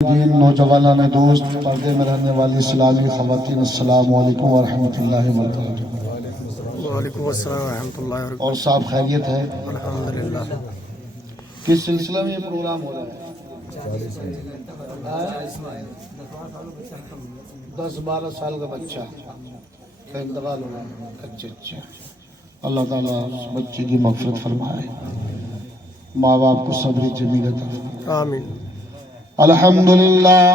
نوجوانان دوست، پردے میں رہنے والی اسلامی خواتین، السلام علیکم ورحمۃ اللہ وبرکاتہ۔ وعلیکم السلام ورحمۃ اللہ وبرکاتہ۔ اور صاحب خیریت ہے؟ الحمدللہ۔ کس سلسلہ میں یہ پروگرام ہو رہا ہے؟ 10-12 سال کا بچہ کا انتقال ہو رہا ہے۔ اچھا اللہ تعالیٰ اس بچے کی مغفرت فرمائے، ماں باپ کو صبر جمیل عطا فرمائے، آمین۔ الحمدللہ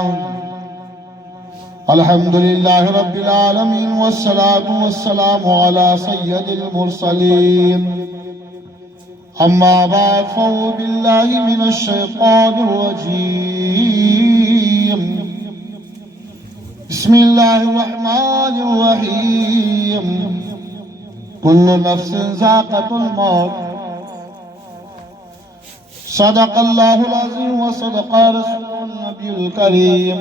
رب العالمین، والصلاة والسلام علی سید المرسلین، اما بعد فاعوذ باللہ من الشیطان الرجیم، بسم اللہ الرحمن الرحیم، کل نفس ذائقۃ الموت، صدق اللہ العظیم وصدق رسول النبی الکریم۔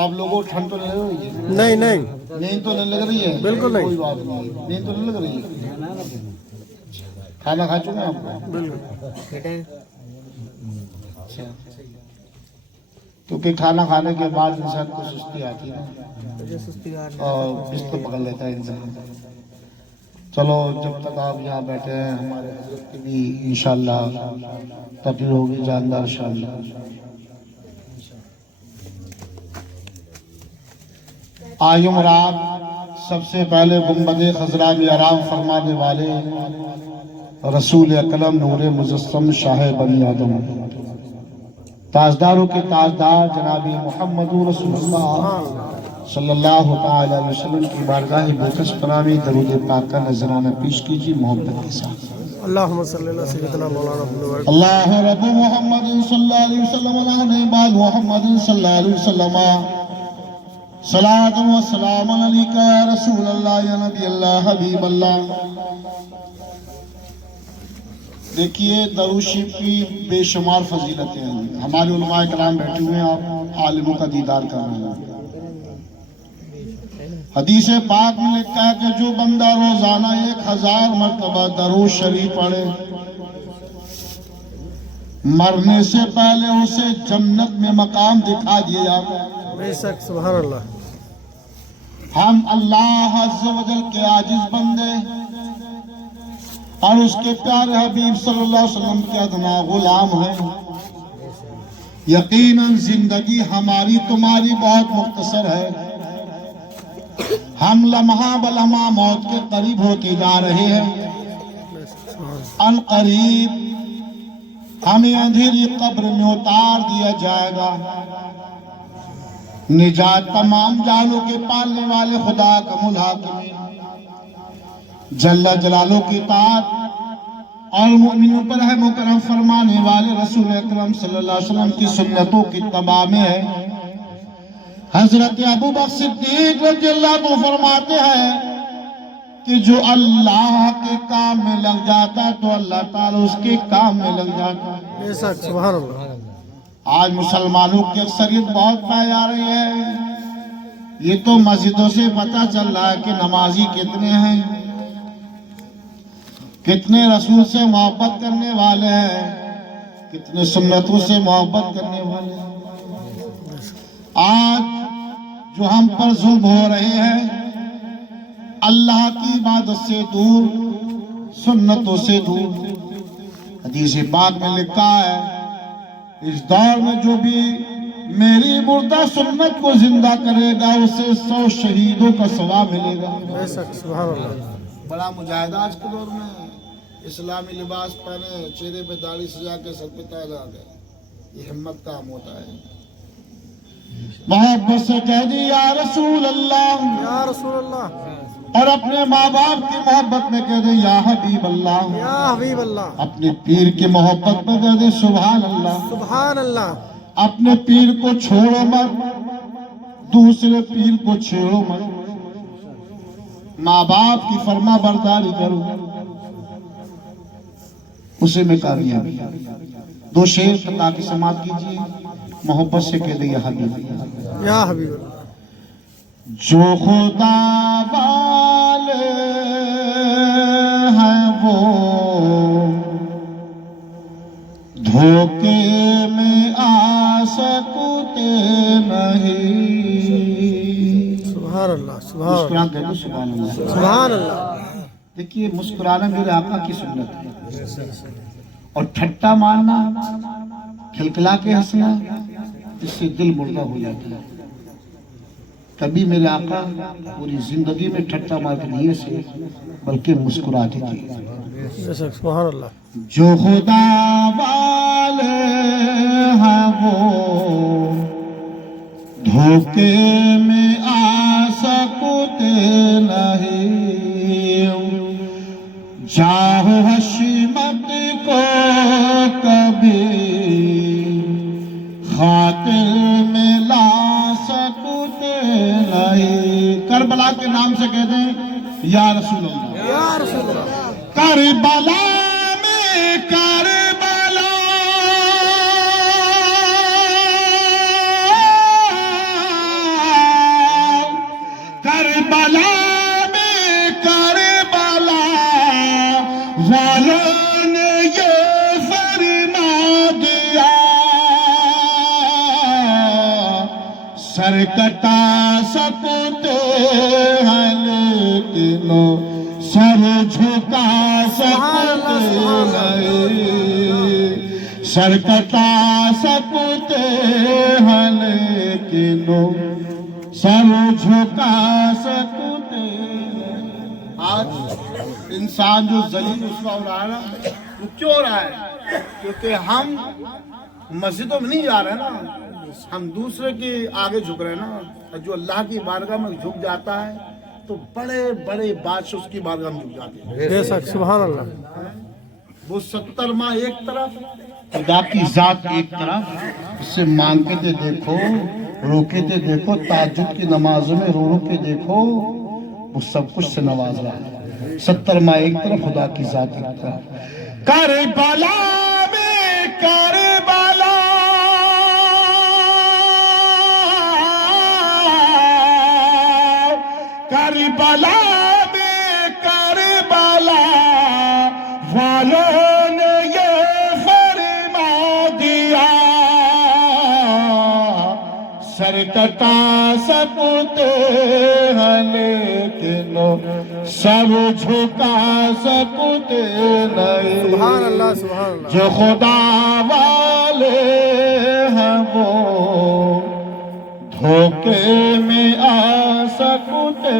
آپ لوگوں ٹھنڈ تو نہیں لگ رہی ہے؟ نہیں نیند تو نہیں لگ رہی ہے؟ بالکل نہیں۔ کوئی بات نہیں، نیند تو نہیں لگ رہی ہے؟ کھانا کھا چکے ہیں آپ؟ بالکل۔ کیونکہ کھانا کھانے کے بعد انسان کو سستی آتی ہے اور بستر پکڑ لیتا ہے انسان۔ چلو جب تک آپ یہاں بیٹھے ہیں، ہمارے حضرت کی بھی انشاءاللہ تقریر ہوگی جاندار انشاءاللہ۔ آئیم رات سب سے پہلے گنبد خضرا میں آرام فرمانے والے رسول اکرم نور مجسم شاہ بنی آدم، تاجداروں کے تاجدار جناب محمد رسول اللہ صلی اللہ تعالی علیہ وسلم کی بارگاہ بوکس پنامی درود پاک کا نذرانہ پیش کیجیے محبت کے ساتھ۔ اللہم صلی اللہ سیدنا مولانا محمد اللہ رب محمد صلی اللہ علیہ وسلم علی بعد محمد صلی اللہ علیہ وسلم، صلاۃ و سلام علیک یا رسول اللہ یا نبی اللہ حبیب اللہ۔ دیکھیے درود شریف کی بے شمار فضیلتیں ہیں، ہمارے علماء کرام بیٹھے ہوئے ہیں، آپ عالموں کا دیدار کر رہے ہیں۔ حدیث پاک میں لکھا ہے کہ جو بندہ روزانہ 1000 مرتبہ درود شریف پڑھے، مرنے سے پہلے اسے جنت میں مقام دکھا دیا جاتا ہے۔ بے شک، سبحان اللہ۔ ہم اللہ عز و جل کے عاجز بندے اور اس کے پیارے حبیب صلی اللہ علیہ وسلم کے ادنا غلام ہیں۔ یقیناً زندگی ہماری تمہاری بہت مختصر ہے، ہم لمحہ بلمحہ موت کے قریب ہوتے جا رہے ہیں۔ ان قریب ہمیں اندھیری قبر میں اتار دیا جائے گا۔ نجات تمام جانوں کے پالنے والے خدا کا ملحقین جل جلالہ کی اطاعت اور مومنوں پر رحم و کرم فرمانے والے رسول اکرم صلی اللہ علیہ وسلم کی سنتوں کی اتباع میں ہے۔ حضرت ابوبکر صدیق رضی اللہ عنہ فرماتے ہیں کہ جو اللہ کے کام میں لگ جاتا ہے تو اللہ تعالیٰ اس کے کام میں لگ جاتا ہے۔ بے شک، سبحان اللہ۔ آج مسلمانوں کی اکثریت بہت پائی جا رہی ہے، یہ تو مسجدوں سے پتہ چل رہا ہے کہ نمازی کتنے ہیں، کتنے رسول سے محبت کرنے والے ہیں، کتنے سنتوں سے محبت کرنے والے ہیں۔ آج جو ہم پر ظلم ہو رہے ہیں، اللہ کی عبادت سے دور، سنتوں سے دور۔ حدیث پاک میں لکھا ہے اس دور میں جو بھی میری مردہ سنت کو زندہ کرے گا اسے 100 شہیدوں کا ثواب ملے گا۔ بے شک، سبحان اللہ۔ بڑا مجاہدہ آج کے دور میں، اسلامی لباس پہنے، چہرے پہ داڑھی سجا کے سر پہ تاج لگا کے، یہ ہمت کام ہوتا ہے۔ محبت سے کہہ دی یا رسول اللہ، یا رسول اللہ، اور اپنے ماں باپ کی محبت میں کہہ دے یا حبیب اللہ، یا حبیب اللہ، اپنے پیر کی محبت میں کہہ دے سبحان اللہ۔ سبحان اللہ۔ اپنے پیر کو چھوڑو مت، دوسرے پیر کو چھوڑو مت، ماں باپ کی فرما برداری کرو، اسے میں کامیابی۔ دو شعر خطا کی سماعت کیجیے، محبت سے کہہ دے یا حبیب اللہ، یا حبیب اللہ۔ جو خدا والے ہیں وہ دھوکے میں آ سکو نہیں. سبحان اللہ سبحان اللہ مسکرا کہہ دو سبحان اللہ. سبحان اللہ. دیکھیے مسکرانا میرے آقا کی سنت ہے، اور ٹھٹا مارنا، کھلکھلا کے ہنسنا، اس سے دل مردہ ہو جاتا ہے. کبھی میرے آقا پوری زندگی میں ٹھٹا مار کے نہیں ہنسے، بلکہ مسکراتے تھے. بے شک سبحان اللہ. جو خدا والے ہیں وہ دھوکے میں آ سکتے نہیں. جاہ حشمت کو کبھی خاطر میں لا سکتے نہیں. کربلا کے نام سے کہتے ہیں یا رسول اللہ. یا رسول اللہ. کربلا میں کربلا کربلا میں کربلا والوں نے یہ فرما دیا، سر کٹا سکتے ہیں لیکن سر جھکا سکتے نہیں. سر کٹا سکتے ہیں لیکن سر جھکا سکتے نہیں. آج انسان جو ذلیل رسوا ہو رہا ہے نا، وہ کیوں ہو رہا ہے؟ کیونکہ ہم مسجدوں میں نہیں جا رہے نا، ہم دوسرے کے آگے جھک رہے ہیں نا. جو اللہ کی بارگاہ میں جھک جاتا ہے تو بڑے بڑے بادشاہ اس کی بارگاہ میں جھک جاتے ہیں. بے شک سبحان اللہ. وہ 70 ماہ ایک طرف، خدا کی ذات ایک طرف. اس سے مانگتے تھے دیکھو، روکے تھے دیکھو، تہجد کی نمازوں میں رو رو کے دیکھو، وہ سب کچھ سے نواز رہا ہے. 70 ماہ ایک طرف، خدا کی ذات ایک طرف. کربلا میں کربلا کربلا میں کربلا والوں نے یہ فرما دیا، سر کٹا سکتے ہیں لیکن سر جھکا سکتے نہیں. سبحان اللہ سبحان اللہ. جو خدا والے ہیں وہ دھوکے میں آ سکتے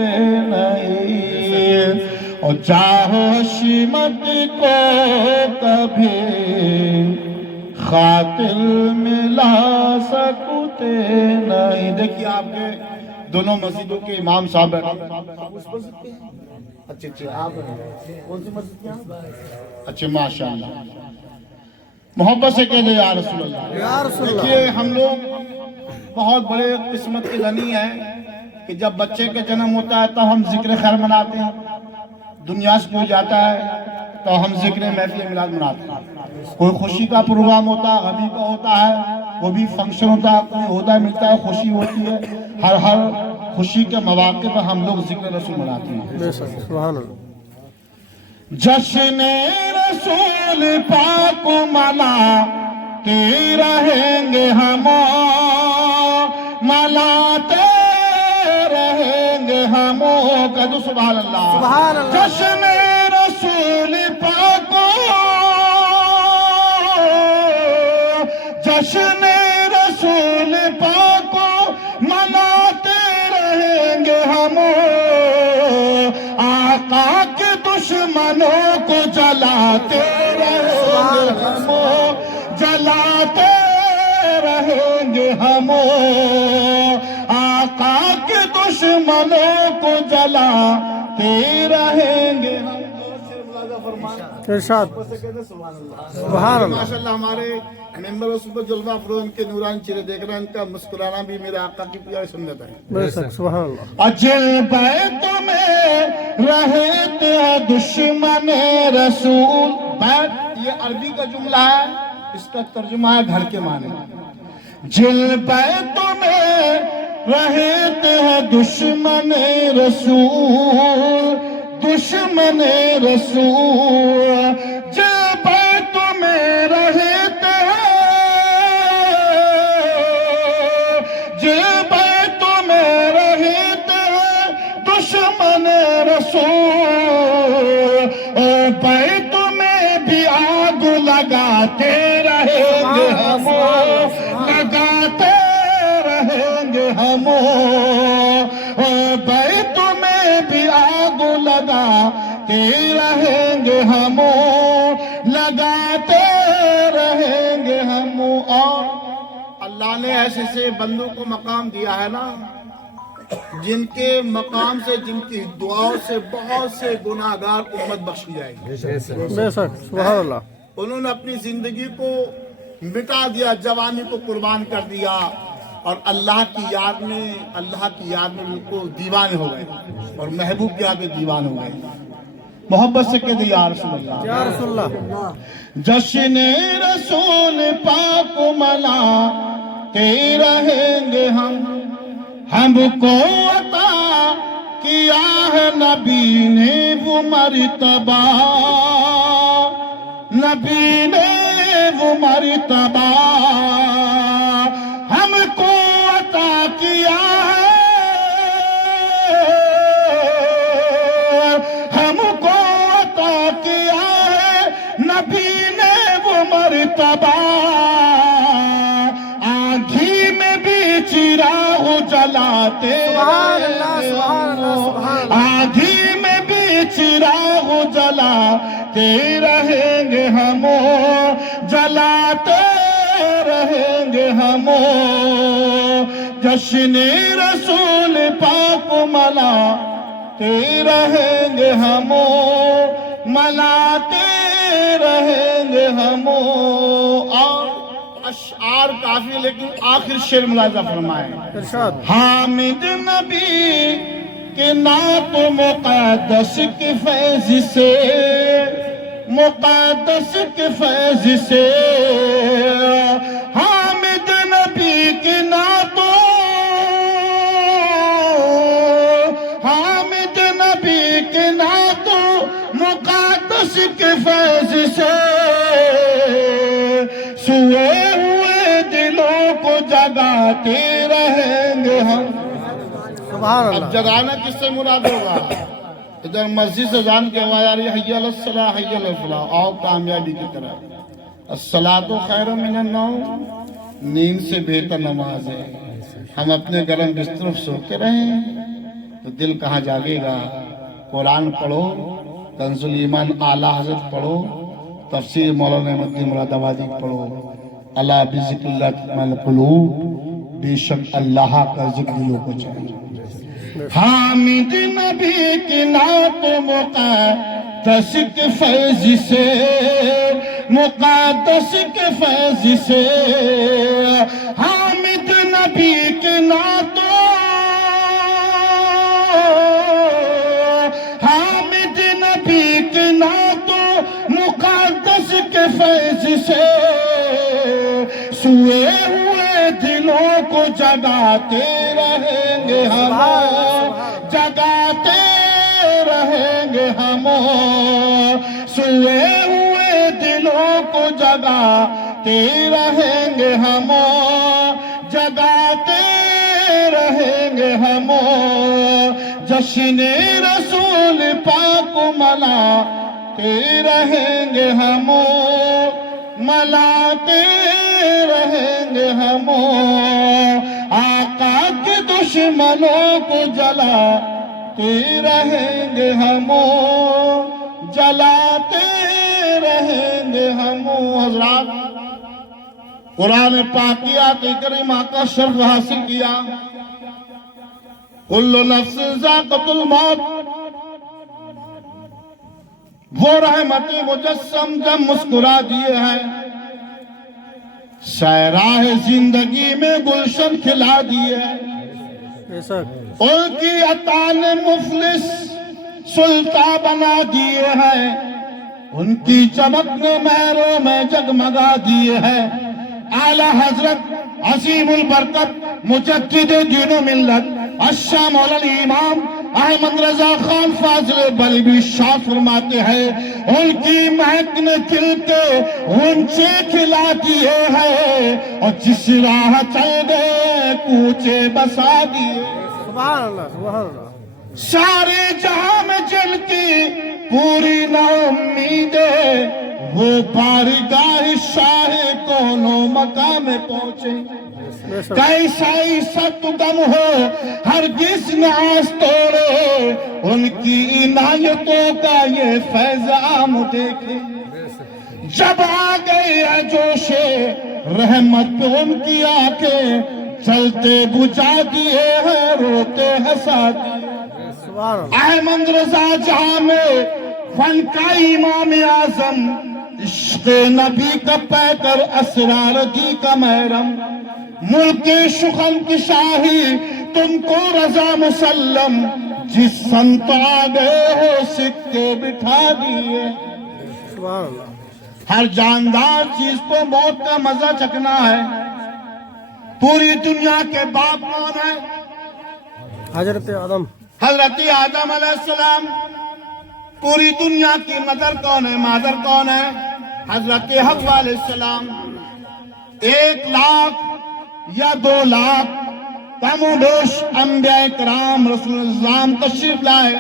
نہیں، اور چاہو حشمت کو کبھی خاطر میں لا سکتے نہیں. دیکھیے آپ کے دونوں مسجدوں کے امام صاحب بیٹھے. اچھا آپ کون سی مسجد کے؟ اچھا ماشاءاللہ. محبت سے کہہ دے یا رسول اللہ. یا رسول اللہ. دیکھیے ہم لوگ بہت بڑے قسمت کے غنی ہیں کہ جب بچے کا جنم ہوتا ہے تو ہم ذکر خیر مناتے ہیں، دنیا سے کوئی جاتا ہے تو ہم ذکر محفل میلاد مناتے ہیں. کوئی خوشی کا پروگرام ہوتا ہے، غمی کا ہوتا ہے، وہ بھی فنکشن ہوتا ہے، کوئی عہدہ ملتا ہے، خوشی ہوتی ہے. ہر خوشی کے مواقع پر ہم لوگ ذکر رسول مناتے ہیں. بے شک سبحان اللہ. جشن رسول پاک مناتے رہیں گے ہم، مناتے رہیں گے ہم. کہہ دو سبحان اللہ. سبحان اللہ. جشن رسول پاک، جشن رسول پاک مناتے رہیں گے ہم. آقا کے دشمنوں کو جلاتے رہیں گے ہم، جلاتے رہیں گے ہم. آقا کے دشمنوں کو جلاتے رہیں گے ہم. ارشاد. سبحان اللہ. ماشاءاللہ ہمارے ممبر صبح جلوہ افروز کے نورانی چہرے دیکھ رہے ہیں، ان کا مسکرانا بھی میرے آقا کی پیاری سنت ہے. بے شک سبحان اللہ. اجل بیت میں رہے تھے دشمن رسول. بیت یہ عربی کا جملہ ہے، اس کا ترجمہ ہے گھر کے معنی. جل بیت میں رہے تھے دشمن رسول، دشمن رسول. جل بیت میں رہے تھے لگاتے رہیں گے ہم لگاتے رہیں گے ہم بیت میں بھی آگ لگاتے رہیں گے ہم لگاتے رہیں گے ہم اور اللہ نے ایسے سے بندوں کو مقام دیا ہے نا جن کے مقام سے جن کی دعاؤں سے بہت سے گناہگار امت بخشی جائے گی بے شک سبحان اللہ انہوں نے اپنی زندگی کو مٹا دیا جوانی کو قربان کر دیا اور اللہ کی یاد میں ان کو دیوانے ہو گئے اور محبوب کی یاد میں دیوان ہو گئے محبت سے کہتے یا رسول اللہ یا رسول اللہ جشن رسول پاک ملاتے رہیں گے ہم کو عطا کیا ہے نبی نے وہ مرتبہ نبی نے وہ مرتبہ ہم کو عطا کیا ہے ہم کو عطا کیا ہے نبی نے وہ مرتبہ آنکھی میں بھی چراغ جلاتے آنکھی میں بھی چراغ جلاتے رہیں گے ہم جلاتے رہیں گے ہم جشن رسول پاک ملاتے رہیں گے ہم ملاتے رہیں گے ہم اور اشعار کافی لیکن آخر شعر ملاحظہ فرمائیں ارشاد حامد نبی کے نعت مقدس کے فیض سے مقدس کے فیض سے حامد نبی کے نعت حامد نبی کے نعت مقدس کے فیض سے سوئے ہوئے دلوں کو جگاتے رہیں گے ہم سبحان اللہ اب جگانا کس سے مراد ہوگا ادھر مسجد سے جان کے آواز آ رہی ہے حی علی الصلاح حی علی الفلاح آؤ کامیابی کی طرف الصلاۃ خیر من النوم نیند سے بہتر نماز ہے ہم اپنے گرم بستر سو کے رہیں تو دل کہاں جاگے گا قرآن پڑھو کنز الایمان اعلیٰ حضرت پڑھو تفسیر مولانا نعمت الدین مراد آبادی پڑھو اللہ بذکر اللہ تطمئن القلوب بے شک اللہ کا ذکر دلوں کو چاہیے حامد نبی کی نعت مقدس کے فیض سے مقدس کے فیض سے حامد نبی کی نعت حامد نبی کی نعت مقدس کے فیض سے سوئے ہوئے دلوں کو جگاتے رہیں گے ہم جگاتے رہیں گے ہم سوئے ہوئے دلوں کو جگاتے رہیں گے ہم جگاتے رہیں گے ہم جشن رسول پاک ملاتے رہیں گے ہم ملاتے رہیں گے ہم آقا کے دشمنوں کو جلاتے رہیں گے ہم جلاتے رہیں گے ہم حضرات قرآن پاک کی آیت کریمہ کا شرف حاصل کیا کل نفس ذائقۃ الموت وہ رحمت مجسم جب مسکرا دیے ہیں شاہراہ زندگی میں گلشن کھلا دیے بے شک ان کی عطا نے مفلس سلطان بنا دیے ہیں ان کی چمک نے مہروں میں جگمگا دیے ہیں اعلی حضرت عظیم البرکت مجدد دین و ملت الشاہ مولانا امام احمد رضا خان فاضل بریلوی شاد فرماتے ہیں ان کی مہک نے دل کے غنچے کھلا دیے ہیں اور جس راہ چل گئے کوچے بسا دیے سبحان اللہ سبحان اللہ سارے جہاں میں جل کی پوری نا امیدیں وہ بارگاہ شاہ کونو مقام پہنچے کیسا ہی ستگم ہو ہرگز نہ آس توڑے ان کی عنایتوں کا یہ فیض عام دیکھے جب آ گئی ہے جوش رحمت پہ ان کی آنکھیں چلتے بجھا دیے ہیں روتے ہیں ساتھ سبحان اللہ احمد رضا جہاں میں فن کا امام اعظم عشق نبی کا پیکر اسرار دی کا محرم ملک شخم کی شاہی تم کو رضا مسلم جس سنت آ گئے ہو سکے بٹھا دیے سبحان اللہ ہر جاندار چیز کو موت کا مزہ چکھنا ہے پوری دنیا کے باپ کون ہے حضرت آدم حضرت آدم علیہ السلام پوری دنیا کی مدر کون ہے مادر کون ہے حضرت حوا علیہ السلام 1 لاکھ یا 2 لاکھ کم و بیش انبیاء کرام رسول اسلام تشریف لائے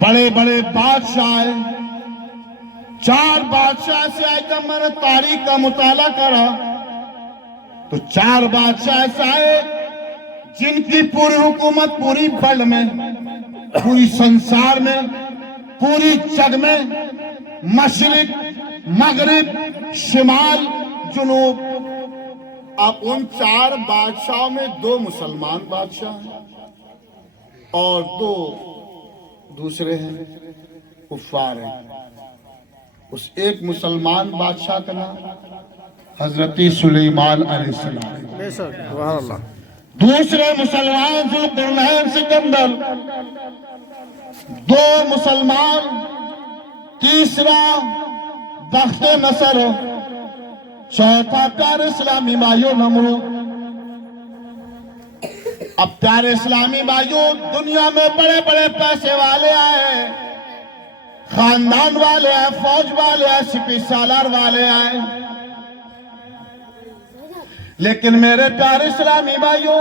بڑے بڑے بادشاہ آئے 4 بادشاہ سے آئے جب میں نے تاریخ کا مطالعہ کرا تو 4 بادشاہ ایسا آئے جن کی پوری حکومت پوری ورلڈ میں پوری سنسار میں پوری جگ میں مشرق مغرب شمال جنوب اب ان 4 بادشاہوں میں 2 مسلمان بادشاہ ہیں اور 2 دوسرے ہیں کفار ہیں اس ایک مسلمان بادشاہ کا نام حضرت سلیمان علیہ السلام بے شک سبحان اللہ دوسرے مسلمان ذوالقرنین سکندر 2 مسلمان تیسرا بخت نصر چوتھا پیارے اسلامی بھائیوں نمرود اب پیارے اسلامی بھائیوں دنیا میں بڑے بڑے پیسے والے آئے خاندان والے آئے فوج والے آئے سپہ سالار والے آئے لیکن میرے پیارے اسلامی بھائیوں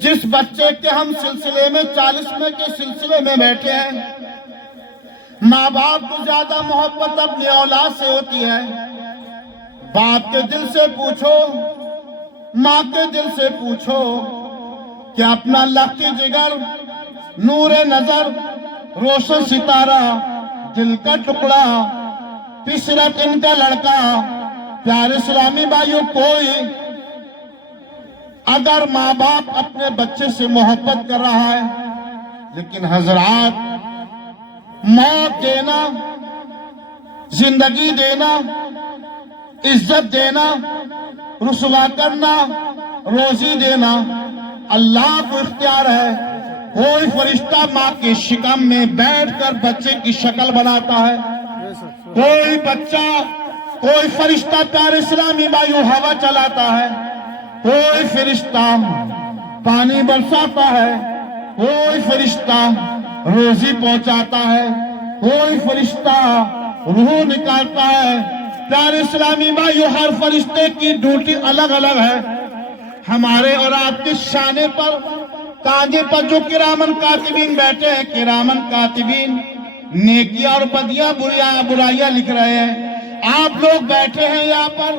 جس بچے کے ہم سلسلے میں 40ویں کے سلسلے میں بیٹھے ہیں ماں باپ کو زیادہ محبت اپنی اولاد سے ہوتی ہے باپ کے دل سے پوچھو ماں کے دل سے پوچھو کہ اپنا لختی جگر نور نظر روشن ستارہ دل کا ٹکڑا پسرت ان کا لڑکا پیارے اسلامی بھائیوں کوئی اگر ماں باپ اپنے بچے سے محبت کر رہا ہے لیکن حضرات موت دینا زندگی دینا عزت دینا رسوا کرنا روزی دینا اللہ کو اختیار ہے کوئی فرشتہ ماں کے شکم میں بیٹھ کر بچے کی شکل بناتا ہے بے شک کوئی بچہ کوئی فرشتہ پیارے اسلامی بھائیوں ہوا چلاتا ہے کوئی فرشتہ پانی برساتا ہے کوئی فرشتہ روزی پہنچاتا ہے کوئی فرشتہ روح نکالتا ہے پیارے اسلامی بھائیوں ہر فرشتے کی ڈیوٹی الگ الگ ہے ہمارے اور آپ کے شانے پر کاندھے پر جو کرامن کاتبین بیٹھے ہیں کرامن کاتبین نیکیاں اور بدیاں برائیاں لکھ رہے ہیں آپ لوگ بیٹھے ہیں یہاں پر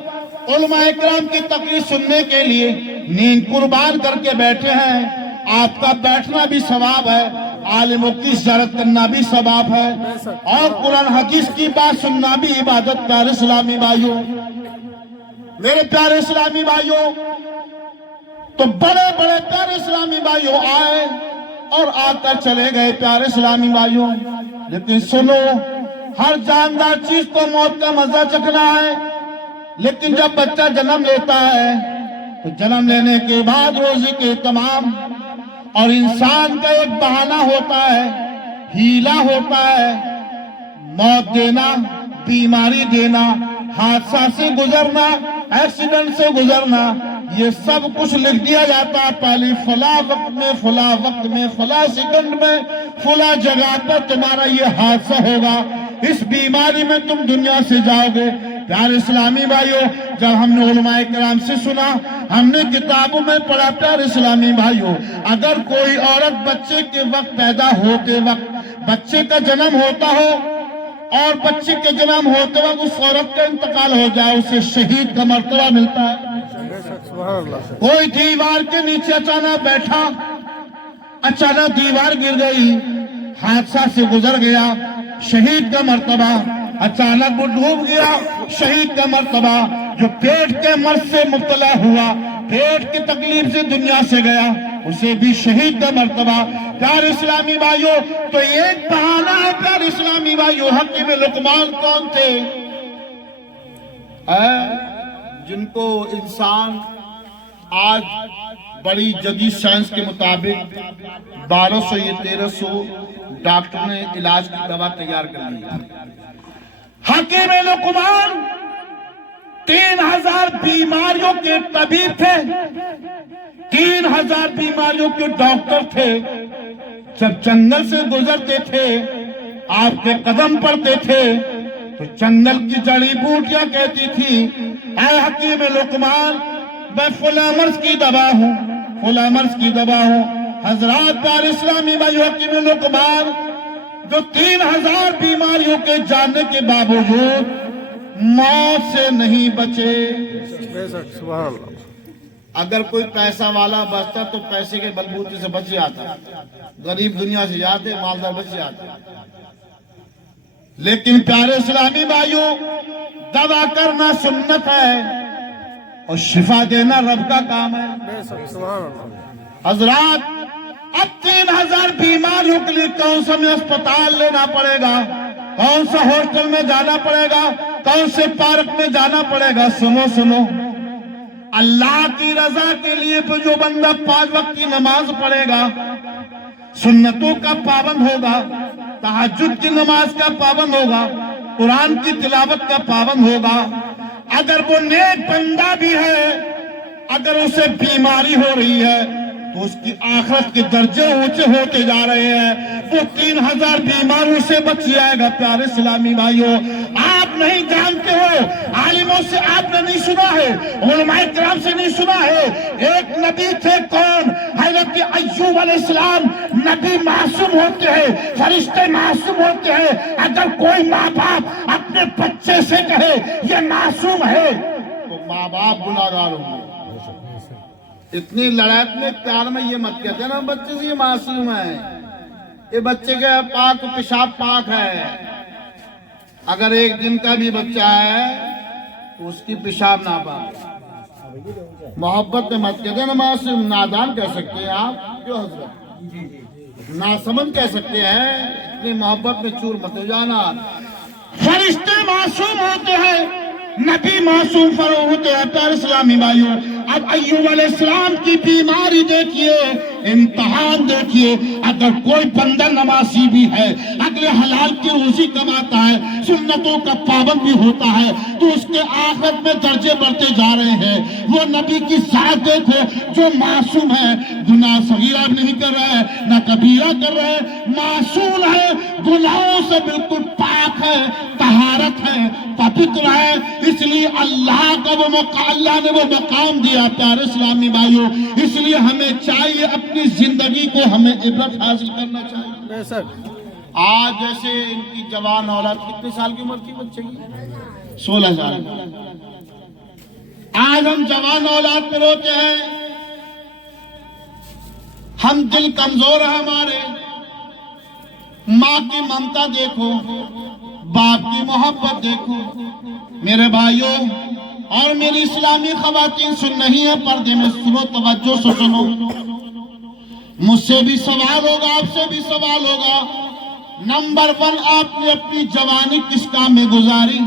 علماء اکرام کی تقریر سننے کے لیے نیند قربان کر کے بیٹھے ہیں آپ کا بیٹھنا بھی ثواب ہے عالموں کی زیارت کرنا بھی ثواب ہے اور قرآن حدیث کی بات سننا بھی عبادت پیارے اسلامی بھائیوں میرے پیارے اسلامی بھائیوں تو بڑے بڑے پیارے اسلامی بھائیوں آئے اور آ کر چلے گئے پیارے اسلامی بھائیوں لیکن سنو ہر جاندار چیز کو موت کا مزہ چکھنا ہے لیکن جب بچہ جنم لیتا ہے تو جنم لینے کے بعد روزی کے تمام اور انسان کا ایک بہانہ ہوتا ہے ہیلا ہوتا ہے موت دینا بیماری دینا حادثہ سے گزرنا ایکسیڈنٹ سے گزرنا یہ سب کچھ لکھ دیا جاتا ہے پہلے فلاں وقت میں فلاں سیکنڈ میں فلاں جگہ پر تمہارا یہ حادثہ ہوگا اس بیماری میں تم دنیا سے جاؤ گے پیارے اسلامی بھائیوں جب ہم نے علماء کرام سے سنا ہم نے کتابوں میں پڑھا پیارے اسلامی بھائیوں اگر کوئی عورت بچے کے وقت پیدا ہوتے وقت بچے کا جنم ہوتا ہو اور بچے کے جنم ہوتے وقت اس عورت کا انتقال ہو جائے اسے شہید کا مرتبہ ملتا ہے۔ بے شک سبحان اللہ۔ کوئی دیوار کے نیچے اچانک بیٹھا، اچانک دیوار گر گئی، حادثہ سے گزر گیا، شہید کا مرتبہ۔ اچانک وہ ڈوب گیا، شہید کا مرتبہ۔ جو پیٹ کے مرض سے مبتلا ہوا، پیٹ کی تکلیف سے دنیا سے گیا، اسے بھی شہید کا مرتبہ۔ پیارے اسلامی بھائیوں، تو ایک بہانہ ہے پیارے اسلامی بھائیوں۔ حکیم لقمان کون تھے؟ جن کو انسان آج بڑی جدید سائنس کے مطابق 1200 یا 1300 ڈاکٹر نے علاج کی دوا تیار کر لی۔ حکیم لقمان 3000 بیماریوں کے طبیب تھے، 3000 بیماریوں کے ڈاکٹر تھے۔ جب جنگل سے گزرتے تھے، آپ کے قدم پڑتے تھے، تو جنگل کی جڑی بوٹیاں کہتی تھی اے حکیم لقمان میں فلاں مرض کی دوا ہوں، فلاں مرض کی دوا ہوں۔ حضرات پیارے اسلامی بھائی، حکیم لقمان جو 3000 بیماریوں کے جاننے کے باوجود موت سے نہیں بچے۔ بے شک سبحان اللہ۔ اگر کوئی پیسہ والا بچتا تو پیسے کے بلبوتے سے بچ جاتا، غریب دنیا سے جاتے، مالدار بچ جاتے۔ لیکن پیارے اسلامی بھائیوں، دوا کرنا سنت ہے اور شفا دینا رب کا کام ہے۔ بے شک سبحان اللہ۔ حضرات اب 3000 بیماریوں کے لیے کون سا ہمیں اسپتال لینا پڑے گا، کون سا ہاسپٹل میں جانا پڑے گا، کون سے پارک میں جانا پڑے گا؟ سنو سنو، اللہ کی رضا کے لیے جو بندہ 5 وقت کی نماز پڑھے گا، سنتوں کا پابند ہوگا، تہجد کی نماز کا پابند ہوگا، قرآن کی تلاوت کا پابند ہوگا، اگر وہ نیک بندہ بھی ہے، اگر اسے بیماری ہو رہی ہے تو اس کی آخرت کے درجے اونچے ہوتے جا رہے ہیں، وہ 3000 بیماریوں سے بچ جائے گا۔ پیارے اسلامی بھائیوں، آپ نہیں جانتے ہو، عالموں سے آپ نے نہیں سنا ہے، علماء کرام سے نہیں سنا ہے، ایک نبی تھے، کون؟ حضرت ایوب علیہ السلام۔ نبی معصوم ہوتے ہیں، فرشتے معصوم ہوتے ہیں، اگر کوئی ماں باپ اپنے بچے سے کہے یہ معصوم ہے تو ماں باپ گناہگار ہوں گے۔ اتنی لڑائت میں پیار میں یہ مت کہتے نا بچے سے یہ معصوم ہے، یہ بچے کے پاک پیشاب پاک ہے۔ اگر ایک دن کا بھی بچہ ہے تو اس کی پیشاب ناپاک۔ محبت میں مت کہتے نا معصوم، نادان کہہ سکتے ہیں آپ، کیوں حضرت ناسمجھ کہہ سکتے ہیں، اتنی محبت میں چور مت ہو جانا۔ فرشتے معصوم ہوتے ہیں، نبی معصوم فرو ہوتے ہیں۔ پیارے اسلامی بھائیوں، اب ایوب علیہ السلام کی بیماری دیکھیے، امتحان دیکھیے۔ اگر کوئی بندہ نمازی بھی ہے، اگلے حلال کی روزی کماتا ہے، سنتوں کا پابند بھی ہوتا ہے، تو اس کے آخرت میں درجے بڑھتے جا رہے ہیں۔ وہ نبی کی ذات دیکھو جو معصوم ہے، گناہ صغیرہ نہیں کر رہا ہے نہ کبیرہ کر رہا ہے، معصوم ہے، گناہوں سے بالکل پاک ہے، طہارت ہے، پاکیزہ ہے۔ اس لیے اللہ نے وہ مقام دیا۔ پیارے اسلامی بھائیوں، اس لیے ہمیں چاہیے اپنی زندگی کو ہمیں عبرت حاصل کرنا چاہیے۔ بے شک۔ آج جیسے ان کی جوان اولاد، کتنے سال کی عمر کی بچے کی؟ 16 سال۔ آج ہم جوان اولاد پہ روتے ہیں، ہم دل کمزور ہیں ہمارے۔ ماں کی ممتا دیکھو، باپ کی محبت دیکھو۔ میرے بھائیوں اور میری اسلامی خواتین سن رہی ہیں، پردے میں سنو، توجہ سے سنو۔ مجھ سے بھی سوال ہوگا، آپ سے بھی سوال ہوگا۔ نمبر 1، آپ نے اپنی جوانی کس کام میں گزاری؟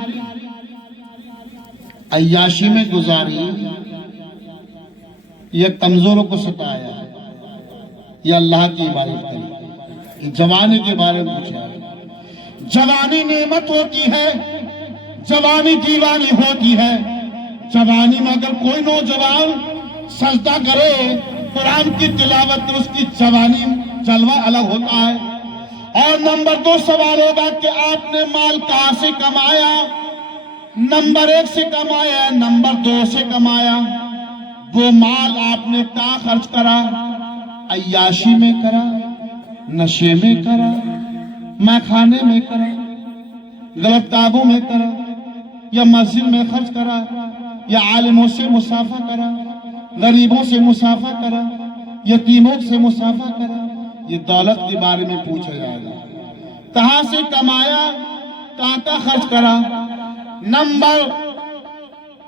عیاشی میں گزاری، یہ کمزوروں کو ستایا، یا اللہ کی عبادت کی؟ جوانی کے بارے میں پوچھا۔ جوانی نعمت ہوتی ہے، جوانی دیوانی ہوتی ہے۔ جوانی میں اگر کوئی نوجوان سجدہ کرے، قرآن کی تلاوت، تو اس کی جوانی جلوہ الگ ہوتا ہے۔ اور نمبر 2 سوال ہوگا کہ آپ نے مال کہاں سے کمایا؟ نمبر 1 سے کمایا، نمبر 2 سے کمایا؟ وہ مال آپ نے کہاں خرچ کرا؟ عیاشی میں کرا، نشے میں کرا، میخانے میں کرا؟ غلط کاموں میں کرا یا مسجد میں خرچ کرا یا عالموں سے مسافہ کرا، غریبوں سے مسافہ کرا، یتیموں سے مسافہ کرا، یہ دولت کے بارے میں پوچھا جائے گا۔ کہاں سے کمایا، کہاں کا خرچ کرا۔ نمبر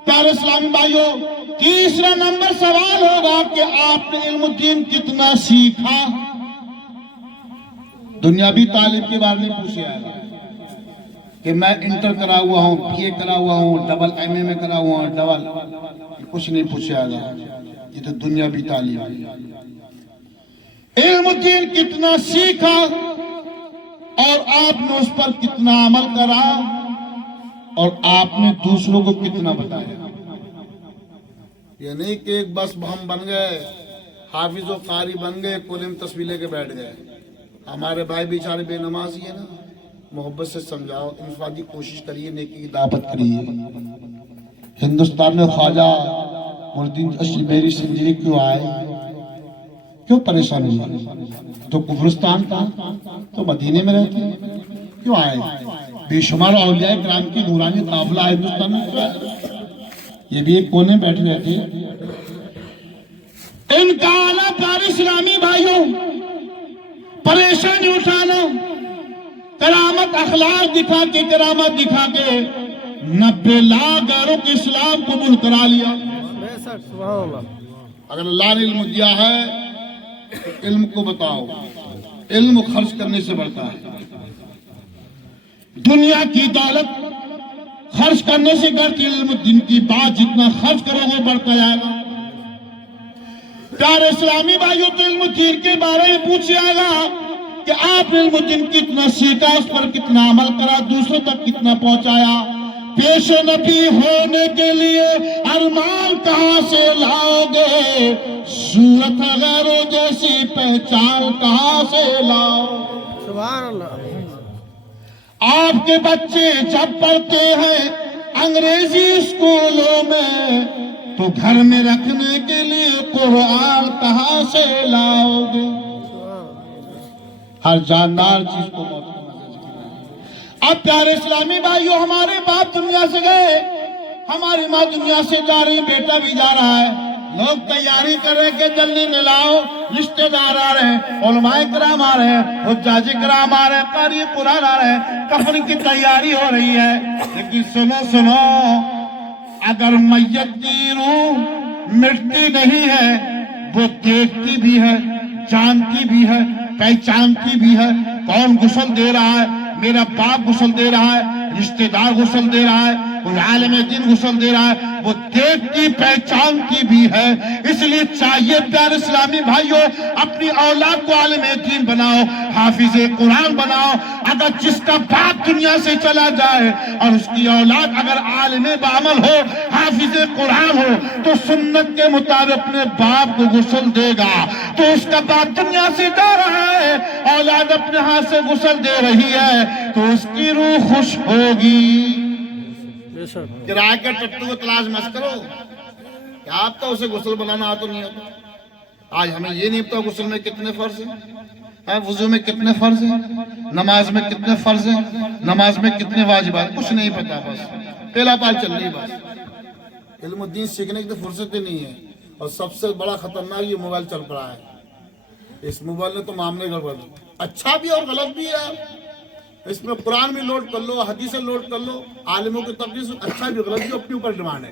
پیارے اسلامی بھائیوں، تیسرا نمبر سوال ہوگا کہ آپ نے علم الدین کتنا سیکھا۔ دنیاوی تعلیم کے بارے میں پوچھا جائے گا کہ میں انٹر کرا ہوا ہوں، بی اے کرا ہوا ہوں، ڈبل ایم اے میں کرا ہوا ہوں، ڈبل، کچھ نہیں پوچھا جائے گا، یہ تو دنیاوی تعلیم ہے۔ علم الدین کتنا سیکھا اور آپ نے اس پر کتنا عمل کرا اور آپ نے دوسروں کو کتنا بتایا۔ یہ نہیں کہ ایک بس ہم بن گئے، حافظ و قاری بن گئے، کلم تسبیح لے کے بیٹھ گئے۔ ہمارے بھائی بیچارے بے نمازی ہیں نا، محبت سے سمجھاؤ، انفرادی کوشش کریے، نیکی کی دعوت کریے۔ ہندوستان میں خواجہ معین الدین اشبیری سنجری کیوں آئے، کیوں پریشان ہوئے؟ تو قبرستان تھا، تو مدینے میں رہتے، کیوں آئے؟ بے شمار اولیاء کرام کی نورانی قافلہ ہندوستان میں کیوں آئے؟ یہ بھی ایک کونے بیٹھ رہے تھے۔ ان کا اعلیٰ پیارے اسلامی بھائیوں، پریشانی اٹھانا، کرامت اخلاق دکھا کے، کرامت دکھا کے 90 لاکھ غیروں کے اسلام قبول کرا لیا۔ بے شک سبحان اللہ۔ اگر اللہ نے علم دیا ہے تو علم کو بتاؤ، علم خرچ کرنے سے بڑھتا ہے۔ دنیا کی دولت خرچ کرنے سے کرتی، علم دین کی بات جتنا خرچ کرو گے بڑھتا جائے گا۔ پیارے اسلامی بھائیوں، تو علم دین کے بارے میں پوچھا جائے گا کہ آپ نے علم دین کتنا سیکھا، اس پر کتنا عمل کرا، دوسروں تک کتنا پہنچایا۔ پیش نبی ہونے کے لیے ارمان کہاں سے لاؤ گے، صورت غیروں جیسی پہچان کہاں سے لاؤ۔ سبحان اللہ۔ آپ کے بچے جب پڑھتے ہیں انگریزی اسکولوں میں، تو گھر میں رکھنے کے لیے قرآن کہاں سے لاؤ گے۔ ہر جاندار چیز کو موت کو مزہ چکھنا ہے۔ اب پیارے اسلامی بھائیوں، ہمارے باپ دنیا سے گئے، ہماری ماں دنیا سے جا رہی، بیٹا بھی جا رہا ہے، لوگ تیاری کر رہے کہ جلدی ملاؤ، رشتہ دار آ رہے ہیں، علماء کرام آ رہے ہیں، حجاج کرام آ رہے ہیں، قاری قرآن آ رہے ہیں، کفن کی تیاری ہو رہی ہے۔ لیکن سنو سنو، اگر میت کی روح مٹتی نہیں ہے، وہ دیکھتی بھی ہے، جانتی بھی ہے، پہچانتی بھی ہے۔ کون غسل دے رہا ہے؟ میرا باپ غسل دے رہا ہے، رشتہ دار غسل دے رہا ہے، کوئی عالم دین غسل دے رہا ہے، وہ دیکھتی پہچانتی بھی ہے۔ اس لیے چاہیے پیارے اسلامی بھائیوں، اپنی اولاد کو عالم دین بناؤ، حافظ قرآن بناؤ۔ اگر جس کا باپ دنیا سے چلا جائے اور اس کی اولاد اگر عالم بعمل ہو، حافظ قرآن ہو، تو سنت کے مطابق اپنے باپ کو غسل دے گا۔ تو اس کا باپ دنیا سے جا رہا ہے، اولاد اپنے ہاتھ سے غسل دے رہی ہے، تو اس کی روح خوش ہوگی۔ بے شک۔ کرائے کے ٹٹو کو تلاش مت کرو کہ آپ تو اسے غسل بنانا تو نہیں ہوتا۔ آج ہمیں یہ نہیں پتا غسل میں کتنے فرض ہیں، وضو میں کتنے فرض ہیں، نماز میں کتنے فرض ہیں، نماز میں کتنے واجبات، کچھ نہیں پتا، بس پہلا پال چل رہی بس۔ علم الدین سیکھنے کی تو فرصت ہی نہیں ہے، اور سب سے بڑا خطرناک یہ موبائل چل پڑا ہے۔ اس موبائل نے تو معاملے گڑبڑ دی، اچھا بھی اور غلط بھی ہے۔ اس میں قرآن بھی لوڈ کر لو، حدیثیں لوڈ کر لو، عالموں کی تقریر، اچھا بھی غلط بھی اپنے اوپر ڈیمانڈ ہے۔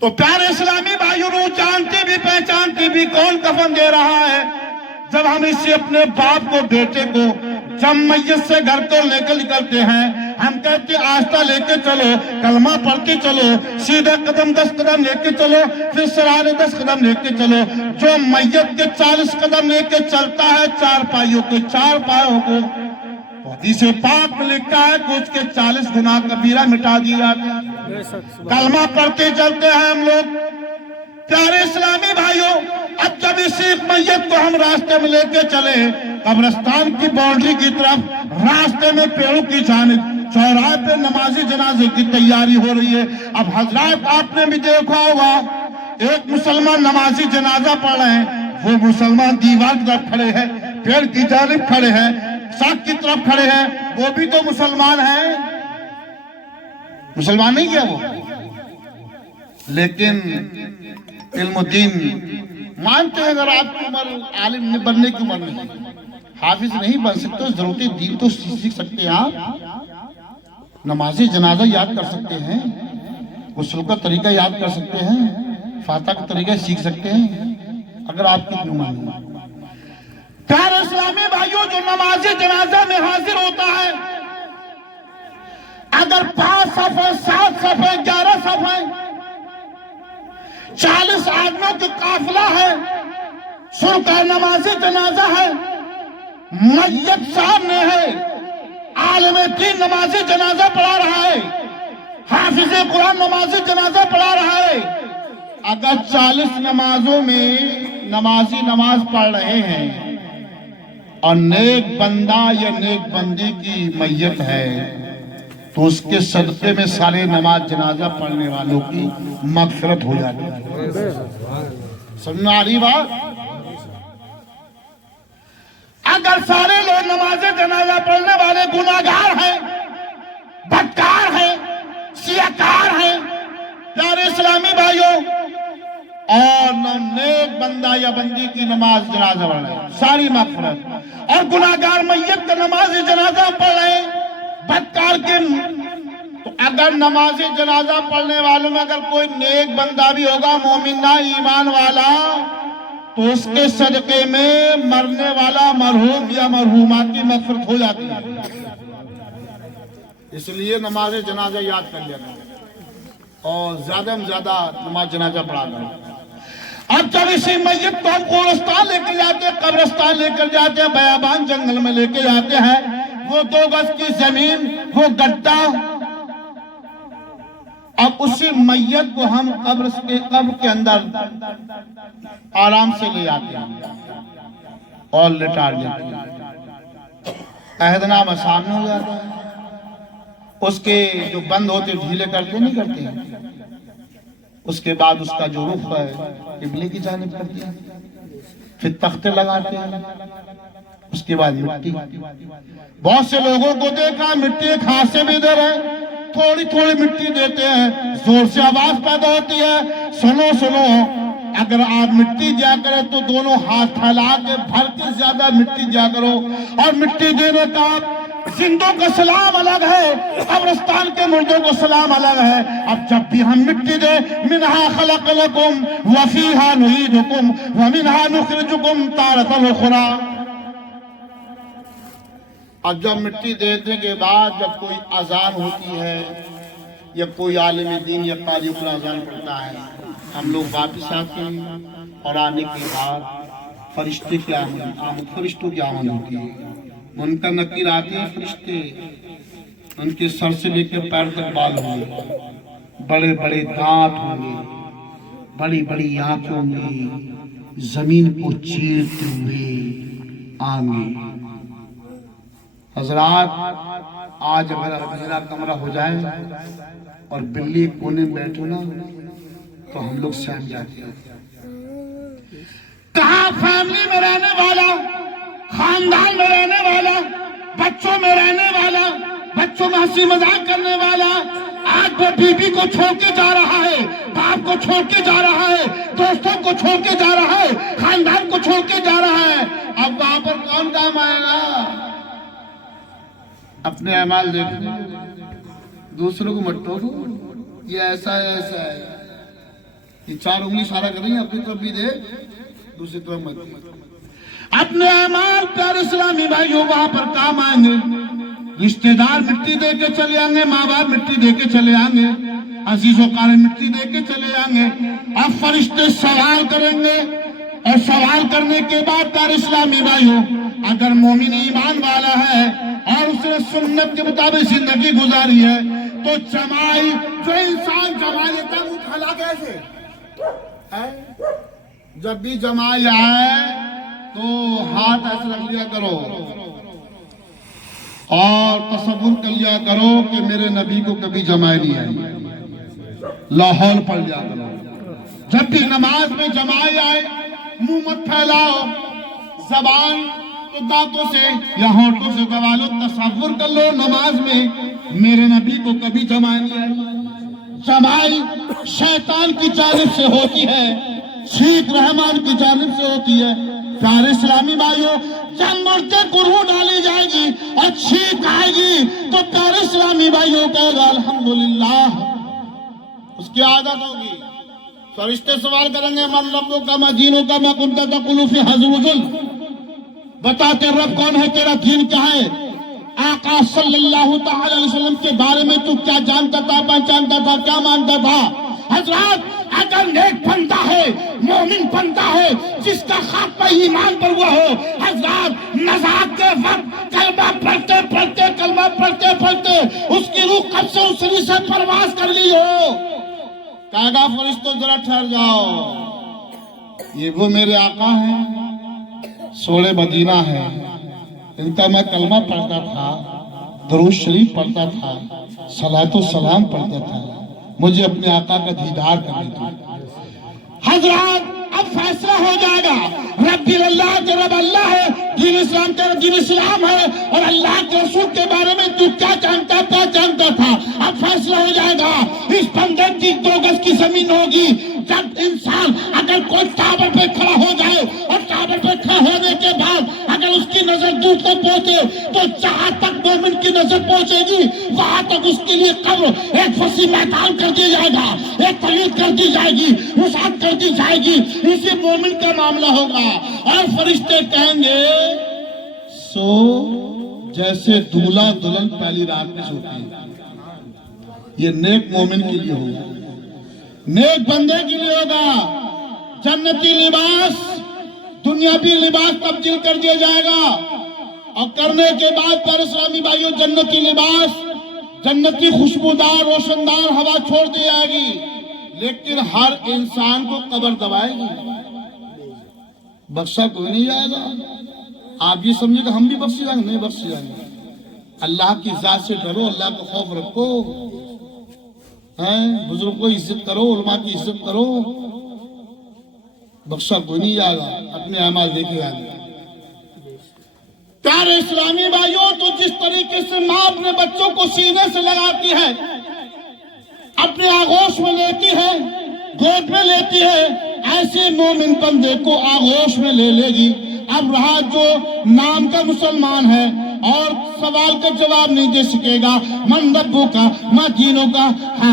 تو پیارے اسلامی بھائیوں، روح جانتی بھی پہچانتی بھی کون کفن دے رہا ہے۔ جب ہم اسے اپنے باپ کو، بیٹے کو، جب میت سے گھر کو لے کر نکلتے ہیں، ہم کہتے ہیں آہستہ لے کے چلو، کلمہ پڑھتے چلو، سیدھے قدم 10 قدم لے کے چلو، پھر سرانے 10 قدم لے کے چلو۔ جو میت کے 40 قدم لے کے چلتا ہے، 4 پائیوں کے 4 پایوں کو، حدیث پاک میں لکھا ہے کہ اس کے 40 گناہ کبیرہ مٹا دیا جاتا ہے۔ بے شک سبحان کلمہ پڑھتے چلتے ہیں ہم لوگ۔ پیارے اسلامی بھائیوں، اب جب اسی میت کو ہم راستے میں لے کے چلے، قبرستان کی باؤنڈری کی طرف، راستے میں پیڑوں کی جانب، چوراہے پہ نمازی جنازے کی تیاری ہو رہی ہے۔ اب حضرات آپ نے بھی دیکھا ہوگا، ایک مسلمان نمازی جنازہ پڑھ رہے ہیں، وہ مسلمان دیوار کی طرف کھڑے ہیں، پیڑ کی جانب کھڑے ہیں، ساتھ کی طرف کھڑے ہیں، وہ بھی تو مسلمان ہیں، مسلمان نہیں کیا وہ، لیکن علم و دین مانتے ہیں اگر آپ کی عمر عالم بننے کی عمر نہیں، حافظ نہیں بن سکتے، ضرورت دین تو سیکھ سکتے ہیں آپ، نماز جنازہ یاد کر سکتے ہیں، غسل کا طریقہ یاد کر سکتے ہیں، فاتحہ کا طریقہ سیکھ سکتے ہیں اگر آپ کی عمر نہیں۔ پیارے اسلامی بھائیوں، جو نماز جنازہ میں حاضر ہوتا ہے، اگر 5 صفحے 7 صفحے 11 صفحے 40 آدمیوں کی قافلہ ہے، سن کر نماز جنازہ ہے، میت سامنے ہے، عالم دین نماز جنازہ پڑھا رہا ہے، حافظ قرآن نماز جنازہ پڑھا رہا ہے، اگر 40 نمازوں میں نمازی نماز پڑھ رہے ہیں اور نیک بندہ یا نیک بندی کی میت ہے تو اس کے صدقے میں سارے نماز جنازہ پڑھنے والوں کی مغفرت ہو جاتی ہے۔ سمجھنا آ رہی بات؟ اگر سارے لوگ نماز جنازہ پڑھنے والے گناہگار ہیں، بدکار ہیں، سیاکار ہیں، پیارے اسلامی بھائیوں، اور نیک بندہ یا بندی کی نماز جنازہ پڑھ رہے ہیں ساری مغفرت، اور گناہگار میت کا نماز جنازہ پڑھ رہے ہیں بدکار کے، تو اگر نماز جنازہ پڑھنے والوں میں اگر کوئی نیک بندہ بھی ہوگا، مومنہ ایمان والا، تو اس کے صدقے میں مرنے والا مرحوم یا مرحومہ کی مغفرت ہو جاتی ہے۔ اس لیے نماز جنازہ یاد کر لیا اور زیادہ میں زیادہ نماز جنازہ پڑھا کرو۔ اب جب اسی میت کو ہم قبرستان لے کے جاتے ہیں، قبرستان لے کر جاتے ہیں، بیابان جنگل میں لے کے جاتے ہیں، وہ 2 گز کی زمین، وہ گڈھا، اب اسی میت کو ہم قبر کے اندر آرام سے لے آتے ہیں اور لٹا دیتے ہیں، عہد نامہ سامنے ہو جاتا ہے، اس کے جو بند ہوتے ڈھیلے کرتے نہیں کرتے ہیں، اس کے بعد اس کا جو رخ ہے قبلے کی جانب کرتے ہیں، پھر تختے لگاتے ہیں، اس کے بعد مٹی۔ بہت سے لوگوں کو دیکھا مٹی ایک ہاتھ سے بھی دے رہے، تھوڑی تھوڑی مٹی دیتے ہیں، زور سے آواز پیدا ہوتی ہے، سنو سنو، اگر آپ مٹی دیا کرو تو دونوں ہاتھ پھیلا کے بھر کے زیادہ مٹی دیا کرو، اور مٹی دینے کا زندوں کا سلام الگ ہے، قبرستان کے مردوں کو سلام الگ ہے۔ اب جب بھی ہم مٹی دیں، منہا خلقناکم وفیہا نعیدکم ومنہا نخرجکم تارۃ اخری، اور جب مٹی دینے کے بعد جب کوئی اذان ہوتی ہے یا کوئی عالم دین یا قاری پر اذان پڑھتا ہے، ہم لوگ واپس آتے ہیں، اور آنے کے بعد فرشتے کی آمد، فرشتوں کی آمد ہوتی ہے، منکر نکیر آتے ہیں فرشتے، ان کے سر سے لے کے پیر تک بال ہوں گے، بڑے بڑے دانت ہوں گے، بڑی بڑی آنکھیں ہوں گی، زمین کو چیرتے ہوئے آئیں گے۔ حضرات، آج اگر میرا کمرہ ہو جائے اور بلی کونے میں بیٹھو نا تو ہم لوگ سہم جاتے ہیں۔ کہاں فیملی میں رہنے والا، خاندان میں رہنے والا، بچوں میں رہنے والا، بچوں میں ہنسی مذاق کرنے والا، آج وہ بیوی کو چھوڑ کے جا رہا ہے، باپ کو چھوڑ کے جا رہا ہے، دوستوں کو چھوڑ کے جا رہا ہے، خاندان کو چھوڑ کے جا رہا ہے، اب وہاں پر کون کام آئے گا؟ اپنے اعمال دیکھو، دوسروں کو مت ٹوکو، یہ ایسا ہے ایسا ہے، یہ 4 انگلی اشارہ کر رہی ہیں، اپنی طرف بھی دے، دوسری طرف مت۔ اپنے اعمال پیارے اسلامی بھائیوں وہاں پر کام آئیں گے، رشتہ دار مٹی دے کے چلے آئیں گے، ماں باپ مٹی دے کے چلے آئیں گے، عزیز و قارب مٹی دے کے چلے آئیں گے، اب فرشتے سوال کریں گے، اور سوال کرنے کے بعد پیارے اسلامی بھائیوں اگر مومن ایمان والا ہے اور اس نے سنت کے مطابق زندگی گزاری ہے تو جمائی جو انسان جمائی لیتا ہے وہ کھلا کیسے؟ جب بھی جمائی آئے تو ہاتھ ایسے رکھ لیا کرو اور تصور کر لیا کرو کہ میرے نبی کو کبھی جمائی نہیں آئی، لاہور پڑ جا کرو۔ جب بھی نماز میں جمائی آئے منہ مت پھیلاؤ، زبان تو دانتوں سے یا ہونٹوں سے دبا لو. تصور کر لو نماز میں میرے نبی کو کبھی جمائی نہیں آئی. جمائی شیطان کی جانب سے ہوتی ہے, چھینک رحمان کی جانب سے ہوتی ہے. پیارے اسلامی بھائیوں, جب مرتے کو روح ڈالی جائے گی اور چھینک آئے گی تو پیارے اسلامی بھائیوں کہے گا الحمدللہ. اس کی عادت ہوگی. فرشتے سوال کریں گے من ربک ما دینک ما کنت تقول فی حضر, بتا تیرا رب کون ہے, تیرا دین کیا ہے. آقا صلی اللہ تعالی علیہ وسلم کے بارے میں تو کیا جانتا تھا, پہچانتا تھا, کیا مانتا تھا. حضرات اگر نیک بندہ ہے, مومن بندہ ہے, جس کا خاتمہ ایمان پر ہوا ہو, حضرات نزاعت کے وقت کلمہ پڑھتے پڑھتے کلمہ پڑھتے پڑھتے اس کی روح قبر سے اسری سے پرواز کر لی ہو, کہے گا فرشتوں ذرا ٹھہر جاؤ, یہ وہ میرے آقا ہیں, سوڑے مدینہ ہے, ان کا میں کلمہ پڑھتا تھا, درود شریف پڑھتا تھا, صلاۃ و سلام پڑھتا تھا, مجھے اپنے آقا کا دیدار کرنے دو. حضرات اب فیصلہ ہو جائے گا. رب اللہ کے رب اللہ ہے, دین اسلام کا دین اسلام ہے, اور اللہ کے رسول کے بارے میں تو کیا جانتا پہچانتا تھا. اب فیصلہ ہو جائے گا. اس بندے کی 2 گز کی زمین ہوگی. جب انسان اگر کوئی ٹاور پہ کھڑا ہو جائے اور ٹاور پہ کھڑا ہونے کے بعد اگر اس کی نظر دور تک پہنچے تو جہاں تک مومن کی نظر پہنچے گی وہاں تک اس کے لیے قبر ایک وسیع میدان کر دیا جائے گا, ایک طویل کر دی جائے گی, وسعت کر دی جائے گی. اسی مومن کا معاملہ ہوگا. اور فرشتے کہیں گے سو جیسے دولہا دلہن پہلی رات میں سوتی ہے. یہ نیک مومن کے لیے ہوگا, نیک بندے کے لیے ہوگا. جنتی لباس دنیاوی لباس تبدیل کر دیا جائے گا, اور کرنے کے بعد پر اسلامی بھائیوں جنتی لباس, جنتی خوشبودار روشندار ہوا چھوڑ دی جائے گی. لیکن ہر انسان کو قبر دبائے گی, بخشا کوئی نہیں جائے گا. آپ یہ سمجھے کہ ہم بھی بخشے جائیں گے, نہیں بخشے جائیں گے. اللہ کی ذات سے ڈرو, اللہ کا خوف رکھو, بزرگ کو عزت کرو, علماء کی عزت کرو, بخشا کوئی نہیں جائے گا. اپنے اعمال دیکھے جائیں گے. پیارے اسلامی بھائیوں, تو جس طریقے سے ماں اپنے بچوں کو سینے سے لگاتی ہے, اپنے آغوش میں لیتی ہے, گود میں لیتی ہے, ایسے مومن بندے کو آغوش میں لے لے گی. اب رہا جو نام کا مسلمان ہے اور سوال کا جواب نہیں دے سکے گا, من ربو کا ما دینوں کا,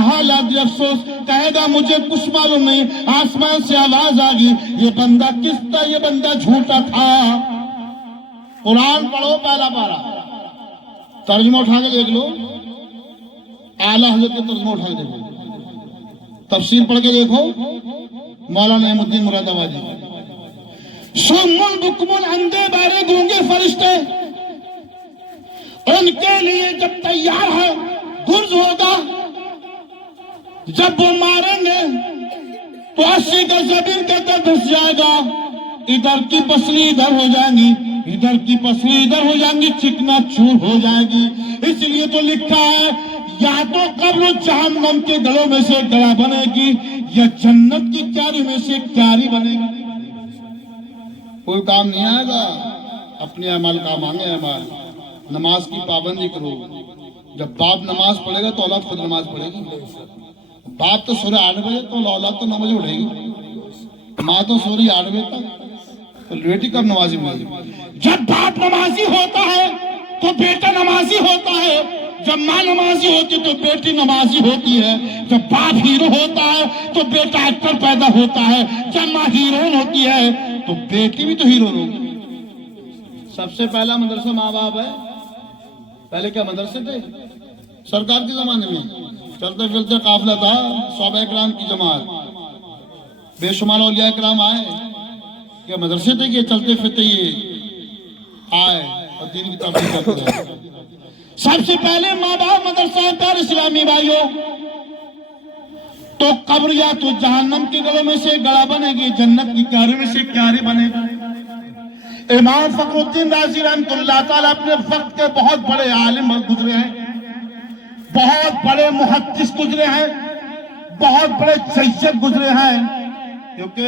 حالات افسوس کہے گا مجھے کچھ معلوم نہیں, آسمان سے آواز آ گئی یہ بندہ کس تھا, یہ بندہ جھوٹا تھا. قرآن پڑھو پہلا پارا, ترجمہ اٹھا کے دیکھ لو, اعلیٰ حضرت کے ترجمہ اٹھا کے دیکھو, تفسیر پڑھ کے دیکھو مولانا نعیم الدین مراد آبادی. سمن بکمن اندھے بہرے گونگے فرشتے, ان کے لیے جب تیار ہے گرز ہوگا. جب وہ ماریں گے تو 80 کا زمین کے اندر دھس جائے گا, ادھر کی پسلی ادھر ہو جائیں گی, ادھر کی پسلی ادھر ہو جائیں گی, چکنا چور ہو جائے گی. اس لیے تو لکھا ہے یا تو قبر جہنم کے گڑوں میں سے گڑا بنے گی یا جنت کی کیاری میں سے کیاری بنے گی. کوئی کام نہیں آئے گا, اپنے عمل کام آئیں عمل. نماز کی پابندی کرو. جب باپ نماز پڑھے گا تو اولاد خود نماز پڑھے گی. باپ تو سورے 8 بجے تو اولاد تو 9 بجے اٹھے گی. ماں تو سوری 8 بجے تک, تو بیٹی کب نمازی ہوگی. جب باپ نمازی ہوتا ہے تو بیٹا نمازی ہوتا ہے, جب ماں نمازی ہوتی ہے تو بیٹی نمازی ہوتی ہے. جب باپ ہیرو ہوتا ہے تو بیٹا ایکٹر پیدا ہوتا ہے. جب ماں ہیروئن ہوتی ہے تو بیٹی بھی تو ہیروئن ہوگی. سب سے پہلا مدرسہ ماں باپ ہے. پہلے کیا مدرسے تھے سرکار کے زمانے میں, چلتے پھرتے قافلہ تھا, صحابہ کرام کی جماعت, بے شمار اولیاء کرام آئے. کیا مدرسے تھے کہ چلتے پھرتے یہ آئے اور دین کی تبلیغ کرتے ہیں. سب سے پہلے ماں باپ مدرسہ ہے. پیارے اسلامی بھائیوں, تو قبر یا تو جہنم کے گڑوں میں سے گڑا بنے گی, جنت کی کیاری میں سے کیاری بنے گی. امام فخر الدین رازی رحمۃ اللہ تعالیٰ اپنے وقت کے بہت بڑے عالم گزرے ہیں, بہت بڑے محدث گزرے ہیں, بہت بڑے سید گزرے ہیں. کیونکہ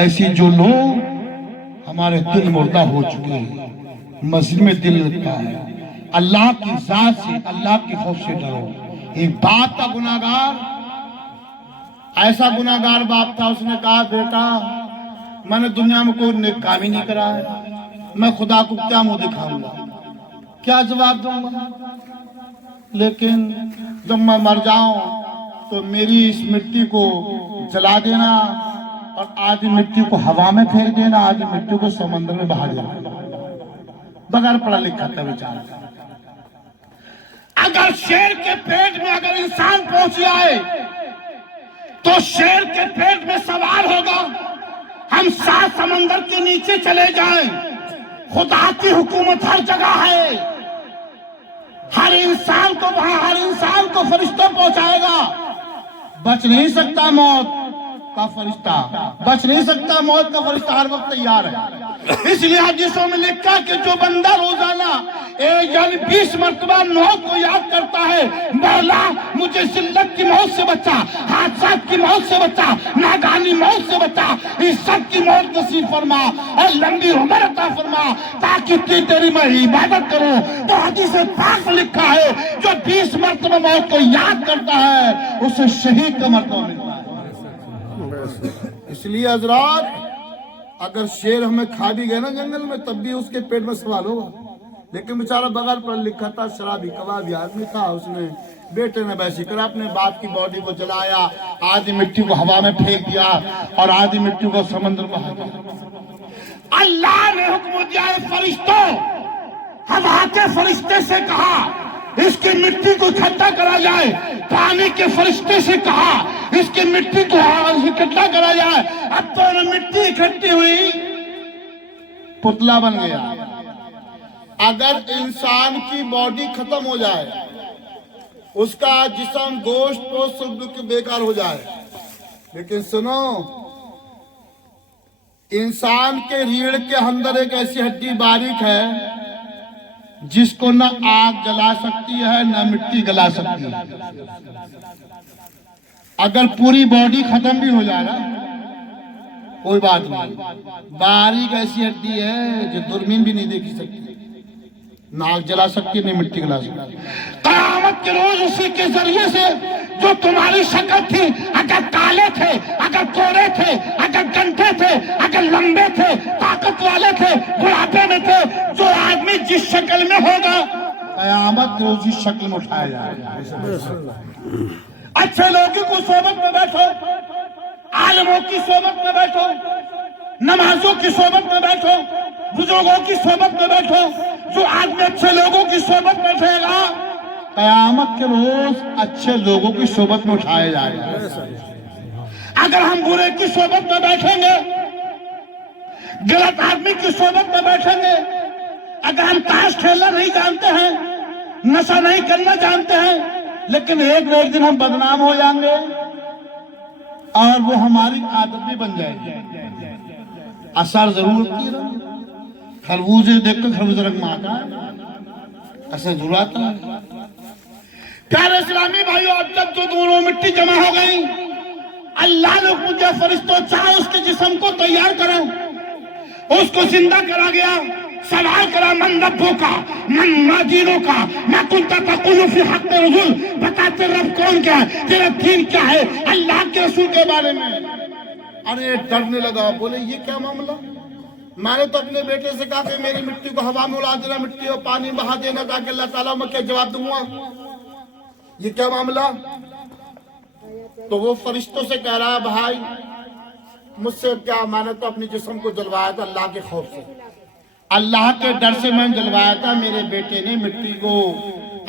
ایسی جو لوگ ہمارے دل مردہ ہو چکے ہیں، مسجد میں دل لگتا ہے، اللہ کی ذات سے، اللہ کے خوف سے ڈرو۔ ایک باپ کا گناہگار، ایسا گناہگار باپ تھا، اس نے کہا بیٹا میں نے دنیا میں کوئی نیک کام ہی نہیں کرا ہے، میں خدا کو کیا منہ دکھاؤں گا، کیا جواب دوں گا؟ لیکن جب میں مر جاؤں تو میری اس مٹی کو جلا دینا اور آدھی مٹی کو ہوا میں پھینک دینا، آدھی مٹی کو سمندر میں بہا دینا۔ بغیر پڑھا لکھا تھا بیچارہ۔ اگر شیر کے پیٹ میں اگر انسان پہنچ جائے تو شیر کے پیٹ میں سوار ہوگا، ہم 7 سمندر کے نیچے چلے جائیں، خدا کی حکومت ہر جگہ ہے، ہر انسان کو وہاں، ہر انسان کو فرشتہ پہنچائے گا، بچ نہیں سکتا موت کا فرشتہ، بچ نہیں سکتا موت کا فرشتہ، ہر وقت تیار ہے۔ اس لیے حدیثوں میں لکھا کہ جو بندہ روزانہ 20 مرتبہ موت کو یاد کرتا ہے، مولا مجھے ذلت کی موت سے بچا، حادثات کی موت سے بچا، ناگہانی موت سے بچا، اس سب کی موت نصیب فرما اور لمبی عمر عطا فرما تاکہ تیری میں عبادت کروں۔ تو حدیث پاک میں لکھا ہے جو 20 مرتبہ موت کو یاد کرتا ہے اسے شہید کا مرتبہ ملتا ہے۔ اس لیے حضرات اگر شیر ہمیں کھا بھی گئے نا جنگل میں تب بھی اس کے پیٹ میں سوال ہوگا، لیکن بیچارہ بغیر پڑھ لکھا تھا، شرابی کبابی آدمی تھا، اس نے بیٹے نے ویسی کرا، اپنے باپ کی باڈی کو جلایا، آدھی مٹی کو ہوا میں پھینک دیا اور آدھی مٹی کو سمندر میں بہا دیا۔ اللہ نے حکم دیا ہے فرشتوں، ہوا کے فرشتے سے کہا اس کی مٹی کو اکٹھا کرا جائے، پانی کے فرشتے سے کہا اس کی مٹی کو اکٹھا کرا جائے۔ اب تو مٹی اکٹھی ہوئی پتلا بن گیا۔ اگر انسان کی باڈی ختم ہو جائے، اس کا جسم گوشت پوست سب بیکار ہو جائے، لیکن سنو انسان کے ریڑھ کے اندر ایک ایسی ہڈی باریک ہے جس کو نہ آگ جلا سکتی ہے نہ مٹی گلا سکتی ہے۔ اگر پوری باڈی ختم بھی ہو جائے نا کوئی بات نہیں، باریک ایسی ہڈی ہے جو دوربین بھی نہیں دیکھ سکتی، نہ آگ جلا سکتی نہیں مٹی گلا سکتی۔ قیامت کے روز اسی کے ذریعے سے جو تمہاری شکل تھی، اگر کالے تھے، اگر کوڑے تھے، اگر گنٹے تھے، اگر لمبے تھے، طاقت والے تھے، بڑھاپے میں تھے، جو آدمی جس شکل میں ہوگا قیامت کے روز اس شکل میں اٹھایا جائے گا۔ اچھے لوگوں کو صحبت میں بیٹھو، عالموں کی صحبت میں بیٹھو، نمازوں کی صحبت میں بیٹھو، بزرگوں کی صحبت میں بیٹھو، جو آدمی اچھے لوگوں کی صحبت میں بیٹھے گا قیامت کے روز اچھے لوگوں کی صحبت میں اٹھائے جائے گا۔ اگر ہم برے کی صحبت میں بیٹھیں گے، غلط آدمی کی صحبت میں بیٹھیں گے، اگر ہم تاش کھیلنا نہیں جانتے ہیں، نشہ نہیں کرنا جانتے ہیں، لیکن ایک نہ ایک دن ہم بدنام ہو جائیں گے اور وہ ہماری عادت بھی بن جائے گی۔ اثر ضرور ہوتی ہے، خربوزے دیکھ کر خربوزہ رنگ میں آتا ہے، اثر ضرور آتا ہے۔ پیارے اسلامی بھائیو، اب جب جو دونوں مٹی جمع ہو گئی، اللہ نے مجھے فرشتوں چاہے اس کے جسم کو تیار کرو، اس کو زندہ کرا گیا، سوال کرا من ربوں کا، من مادینوں کا، میں کنتا تقول فی حق رسول، بتاتے رب کون کیا ہے، تیرا دین کیا ہے اللہ کے رسول کے بارے میں۔ ارے ڈرنے لگا، بولے یہ کیا معاملہ، میں نے تو اپنے بیٹے سے کہا کہ میری مٹی کو ہوا میں اڑا دینا، مٹی اور پانی بہا دینا، تاکہ اللہ تعالیٰ میں کیا جواب دوں گا، یہ کیا معاملہ؟ تو وہ فرشتوں سے کہہ رہا ہے بھائی مجھ سے کیا، میں نے تو اپنی جسم کو جلوایا تھا اللہ کے خوف سے، اللہ کے ڈر سے میں نے جلوایا تھا، میرے بیٹے نے مٹی کو،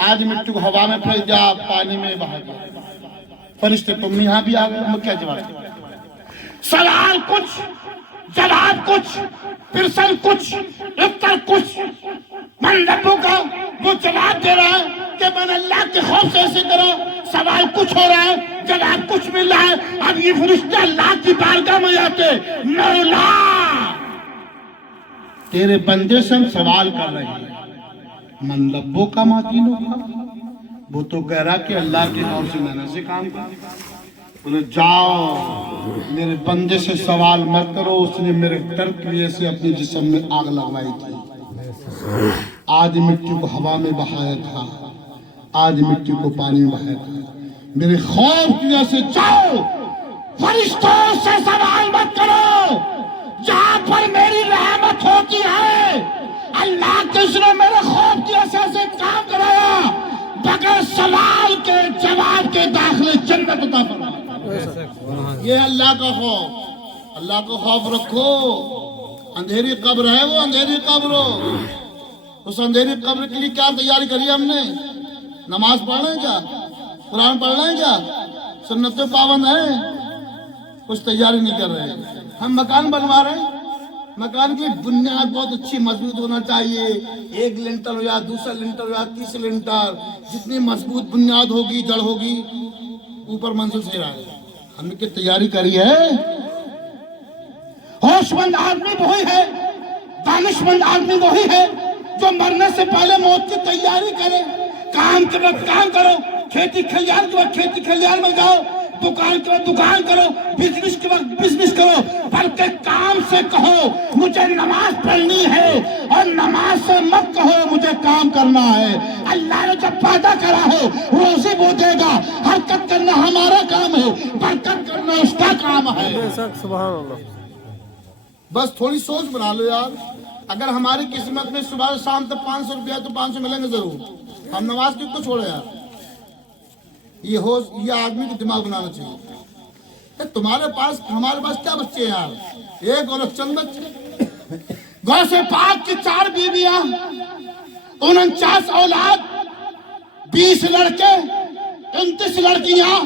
آج مٹی کو ہوا میں پھینک دیا، پانی میں بہا دیا۔ فرشتے تم یہاں بھی آ گئے، میں کیا جواب دوں؟ سوال کچھ، جواب کچھ، پرسن کچھ، اتر کچھ۔ من ربوں کا وہ جواب دے رہا ہے کہ میں اللہ کے خوف سے ایسے کرا، سوال کچھ ہو رہا ہے، جواب کچھ مل رہا ہے۔ اب یہ فرشتے اللہ کی بارگاہ میں جاتے، مولا تیرے بندے سے ہم سوال کر رہے ہیں، من ربوں کا ماتینوں کا، وہ تو کہہ رہا کہ اللہ کے خوف سے میں نے سے کام کر۔ بولے جاؤ میرے بندے سے سوال مت کرو، اس نے میرے ڈر کی وجہ سے اپنے جسم میں آگ لگوائی تھی، آج مٹی کو ہوا میں بہایا تھا، آج مٹی کو پانی میں بہایا تھا، میرے خوف کی وجہ سے جاؤ فرشتوں سے سوال مت کرو، جہاں پر میری رحمت ہوتی ہے اللہ کس نے میرے خوف کی وجہ سے کام کرایا، بغیر سوال کے جواب کے داخلے جنت عطا فرمایا۔ یہ اللہ کا خوف، اللہ کا خوف رکھو۔ اندھیری قبر ہے وہ اندھیری قبر، اس اندھیری قبر کے لیے کیا تیاری کری ہم نے؟ نماز پڑھ رہے ہیں کیا؟ قرآن پڑھ رہے ہیں کیا؟ سنتوں پابند ہیں؟ کچھ تیاری نہیں کر رہے ہیں۔ ہم مکان بنوا رہے ہیں، مکان کی بنیاد بہت اچھی مضبوط ہونا چاہیے، 1 لنٹر ہو یا 2 لنٹر ہو یا 30 لنٹر، جتنی مضبوط بنیاد ہوگی جڑ ہوگی اوپر منزل سے آئے۔ ہم نے کی تیاری کری ہے؟ ہوش مند آدمی وہی ہے، دانش مند آدمی وہی ہے جو مرنے سے پہلے موت کی تیاری کرے۔ کام کے وقت کام کرو، کھیتی کھلیان کے وقت کھیتی کھلیان میں جاؤ، دکان کے وقت دکان کرو، بزنس کے وقت بزنس کرو، بلکہ کام سے کہو مجھے نماز پڑھنی ہے، اور نماز سے مت کہو مجھے کام کرنا ہے۔ اللہ نے جب پیدا کرا ہے روزی وہ دے گا، حرکت کرنا ہمارا کام ہے، برکت کرنا اس کا کام ہے۔ بے شک سبحان اللہ۔ بس تھوڑی سوچ بنا لو یار، اگر ہماری قسمت میں صبح سے شام تک 500 روپیہ تو 500 ملیں گے ضرور۔ ہم نماز کیوں کو چھوڑے یار؟ یہ آدمی کو دماغ بنانا چاہیے۔ تمہارے پاس ہمارے پاس کیا بچے ہیں یار؟ ایک اور چند بچے، غوث پاک کی 4 بیویاں، 49 اولاد، 20 لڑکے، 29 لڑکیاں۔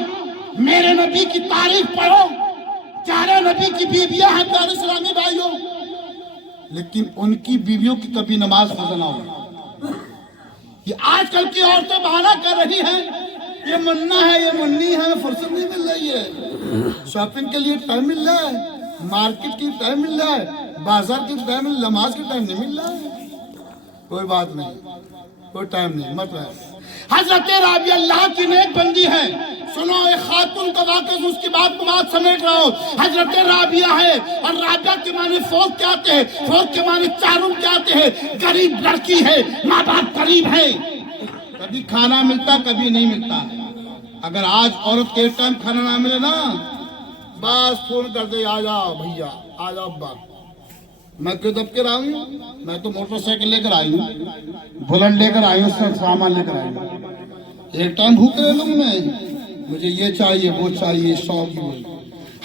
میرے نبی کی تعریف پڑھو، پیارے نبی کی بیویاں ہیں پیارے اسلامی بھائیوں، لیکن ان کی بیویوں کی کبھی نماز قضا نہ ہو۔ یہ آج کل کی عورتیں بہانہ کر رہی ہیں، یہ مننا ہے یہ مننی ہے، فرصت نہیں مل رہی ہے، شاپنگ کے لیے ٹائم مل رہا ہے، مارکیٹ کی ٹائم مل رہا ہے، بازار کی ٹائم، نماز کی ٹائم نہیں مل رہا ہے۔ کوئی بات نہیں، کوئی ٹائم نہیں، مت رہے۔ حضرت رابعہ اللہ کی نیک بندی ہے، سنو ایک خاتون کا واقعہ، اس کی بات کو بات سمیٹ رہا ہوں۔ حضرت رابعہ ہے، اور رابعہ کے معنی فوت کیا آتے ہیں؟ فوت کے معنی چاروں کیا آتے ہیں؟ غریب لڑکی ہے، ماں باپ قریب ہے، کبھی کھانا ملتا کبھی نہیں ملتا۔ اگر آج عورت کے ایک ٹائم کھانا نہ ملے نا، بس فون کر دے، آ جاؤ بھیا، آ جاؤ ابا۔ میں کیوں دب کے رہا ہوں؟ میں تو موٹر سائیکل لے کر آئی ہوں، بلٹ لے کر آئی ہوں، سب سامان لے کر آئی ہوں۔ ایک ٹائم بھوک رہے لوگ میں، مجھے یہ چاہیے وہ چاہیے، شوق ہوئی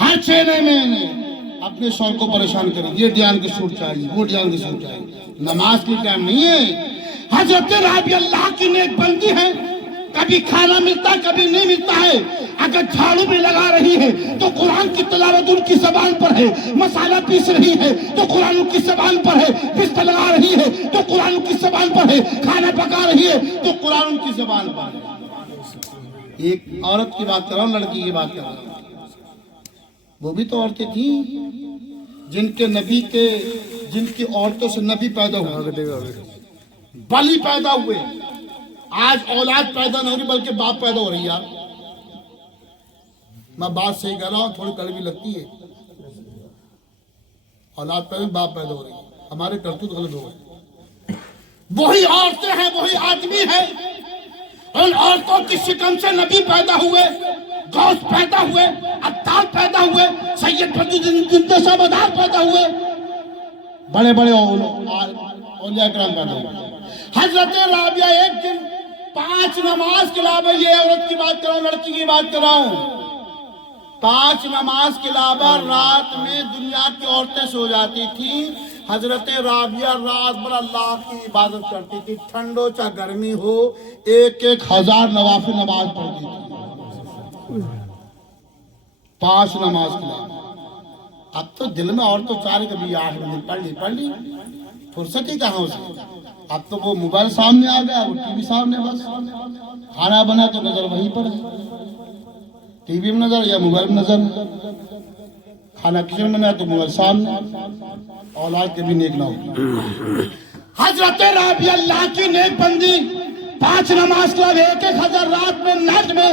ہر 6 مہینے اپنے شوق کو پریشان کریں، یہ ڈیان کی سوٹ چاہیے وہ ڈیان کی سوٹ چاہیے، نماز کی ٹائم نہیں ہے۔ حضرت رابعہ اللہ کی نیک بندی ہے، کبھی کھانا ملتا کبھی نہیں ملتا ہے، اگر جھاڑو بھی لگا رہی ہے تو قرآن کی تلاوت ان کی زبان پر ہے، مسالہ پیس رہی ہے تو قرآن ان کی زبان پر ہے، بستر لگا رہی ہے تو قرآن ان کی زبان پر ہے، کھانا پکا رہی ہے تو قرآن ان کی زبان پر ہے۔ ایک عورت کی بات کر رہا ہوں، لڑکی کی بات کر رہا ہوں، وہ بھی تو عورتیں تھیں جن کی عورتوں سے نبی پیدا ہوئے، بلی پیدا ہوئے۔ آج اولاد پیدا نہیں ہو رہی بلکہ باپ پیدا ہو رہی ہے یار۔ میں بات صحیح کہہ رہا ہوں، تھوڑی کڑوی لگتی ہے، اولاد پیدا باپ پیدا ہو رہی ہے، ہمارے کرتوت غلط ہو گئے۔ وہی عورتیں ہیں وہی آدمی ہیں، ان عورتوں کی شکم سے نبی پیدا ہوئے، غوث پیدا ہوئے، عطار پیدا ہوئے، سید بدر شاہ بدار پیدا ہوئے، بڑے بڑے اولیاء کرام پیدا ہوئے۔ حضرت رابعہ ایک دن 5 نماز کے علاوہ، یہ عورت کی بات کر رہا ہوں، لڑکی کی بات کر رہا ہوں، 5 نماز کے علاوہ رات میں دنیا کی عورتیں سو جاتی تھیں، حضرت رابعہ رات بھر اللہ کی عبادت کرتی تھی، ٹھنڈ ہو چاہے گرمی ہو، 1000 نوافل نماز پڑھتی تھی، 5 نماز کے علاوہ۔ اب تو دل میں اور تو چاہ رہے کبھی 8 بجے پڑھ لی، فرصت ہی کہاں اسے؟ اب تو وہ موبائل سامنے آ گیا، وہ ٹی وی سامنے، بس کھانا بنا تو نظر وہیں پر ہے، ٹی وی میں نظر یا موبائل میں نظر، کھانا کچن میں تو موبائل سامنے، اولاد کے بھی نیک نہ ہو۔ حضرت رابعہ اللہ کی نیک بندی 5 نماز کے بعد 1000 رات میں نٹ میں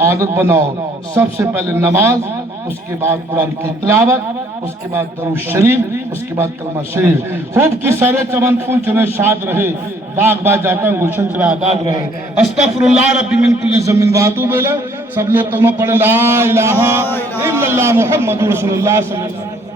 عادت بناؤ. سب سے پہلے نماز, اس کے بعد قرآن کی تلاوت, اس کے بعد درود شریف, اس کے بعد کلمہ شریف. خوب کی سارے چمن پھول چنے شاد رہے, باغ باغ جاتا گلشن چرا آباد رہے. استغفر اللہ ربی من کل ذنب واتوب الیہ. سب لوگ کلمہ پڑھیں, لا الہ الا اللہ محمد رسول اللہ صلی اللہ علیہ وسلم.